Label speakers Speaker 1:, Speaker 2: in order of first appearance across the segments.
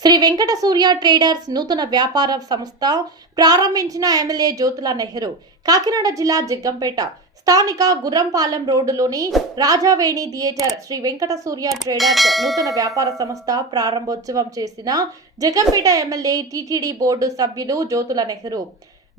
Speaker 1: Shri Venkata Surya traders నూతన వ్యాపార సంస్థ ప్రారంభించిన ఎమ్మెల్యే జ్యోతుల నెహ్రూ కాకినాడ జిల్లా జగ్గంపేట స్థానిక గుర్రంపాలెం రోడ్డులోని రాజావేణి థియేటర్ శ్రీ వెంకట సూర్య ట్రేడర్స్ నూతన వ్యాపార సంస్థ ప్రారంభోత్సవం చేసిన జగ్గంపేట ఎమ్మెల్యే టీటీడీ బోర్డు సభ్యులు జ్యోతుల నెహ్రూ.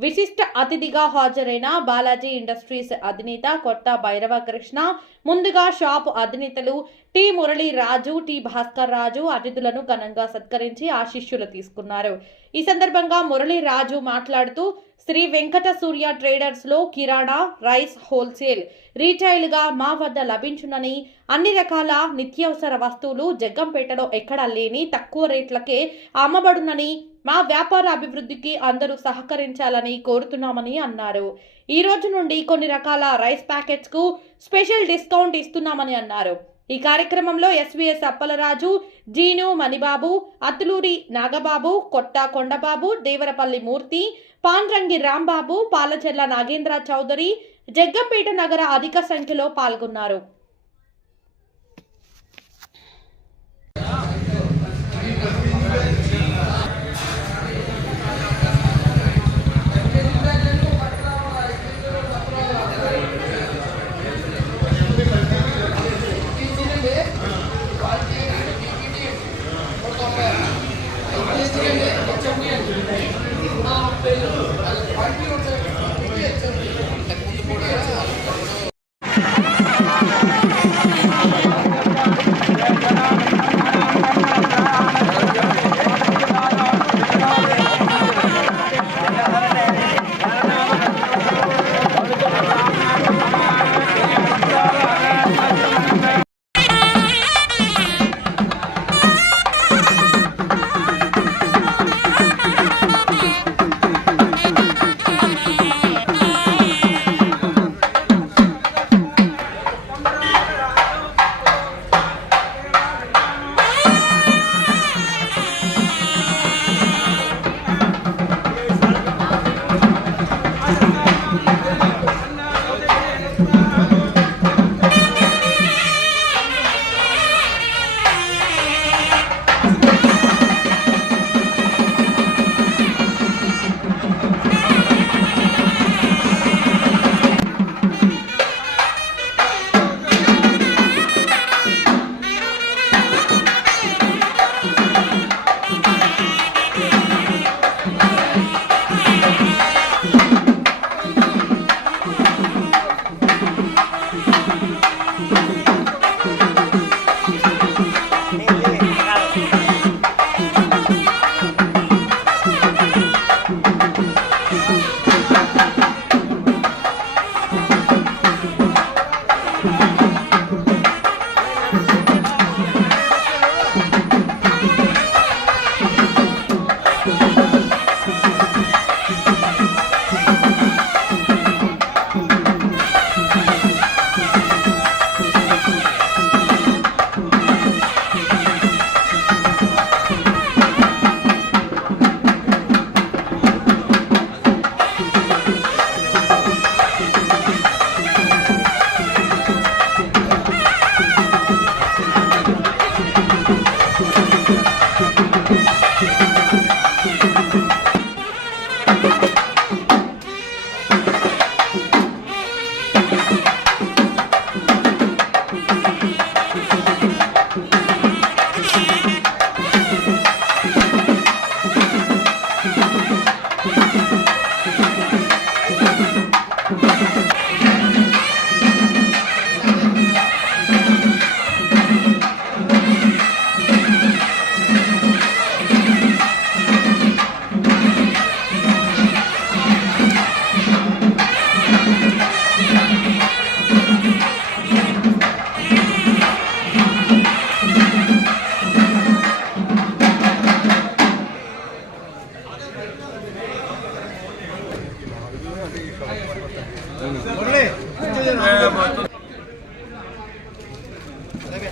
Speaker 1: విశిష్ట అతిథిగా హాజరైన బాలాజీ ఇండస్ట్రీస్ అధినేత కొత్త భైరవ కృష్ణ ముందుగా షాప్ అధినేతలు టి మురళీ రాజు టి భాస్కర్ రాజు అతిథులను ఘనంగా సత్కరించి ఆశీస్సులు తీసుకున్నారు. ఈ సందర్భంగా మురళీ రాజు మాట్లాడుతూ శ్రీ వెంకట సూర్య ట్రేడర్స్లో కిరాణా రైస్ హోల్సేల్ రీటైల్గా మా వద్ద లభించునని అన్ని రకాల నిత్యావసర వస్తువులు జగ్గంపేటలో ఎక్కడా లేని తక్కువ రేట్లకే అమ్మబడునని మా వ్యాపార అభివృద్ధికి అందరూ సహకరించాలని కోరుతున్నామని అన్నారు. ఈ రోజు నుండి కొన్ని రకాల రైస్ ప్యాకెట్స్కు స్పెషల్ డిస్కౌంట్ ఇస్తున్నామని అన్నారు. ఈ కార్యక్రమంలో ఎస్వీఎస్ అప్పలరాజు జీను మణిబాబు అతులూరి నాగబాబు కొట్ట కొండబాబు దేవరపల్లి మూర్తి పాండ్రంగి రాంబాబు పాలచెర్ల నాగేంద్ర చౌదరి జగ్గంపేట నగర అధిక సంఖ్యలో పాల్గొన్నారు. Yeah.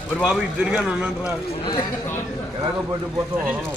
Speaker 2: మరి బాబు ఇద్దరుగా ఉన్నాను రా ఎలాగో పట్టు పోతాం వదలం.